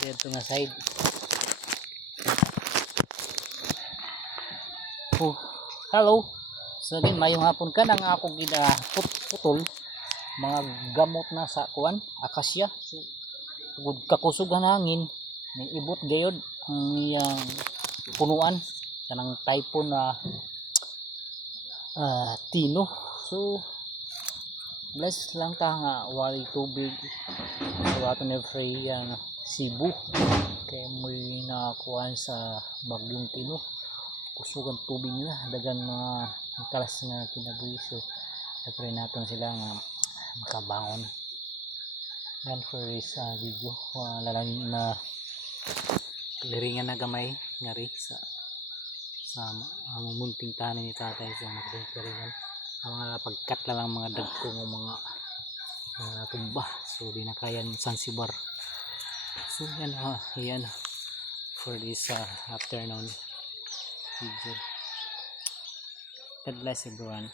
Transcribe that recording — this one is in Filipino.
dito nga side. Oh, hello. So again, mayong hapon ka nang ako putol mga gamot na sa kuan, akasya. So tugod kakusog ang hangin, may ibot gayod ang iyang punuan kanang typhoon na Tino. So bless lang ta nga wali tubig sa aton every Cebu kay may nakuan sa bagyong Tino. Kusog ang tubig nila, dagan mga kalas nga kinabuhi. So pray naton sila nga makabangon. Yan for this video, lalaging na liringan na gamay ngari sa munting tanin ni tatay sa nagdirigan ang mga pagkat na lang mga dagko ng mga tumba. So di na kaya ni Zanzibar. So yan for this afternoon video. God bless everyone.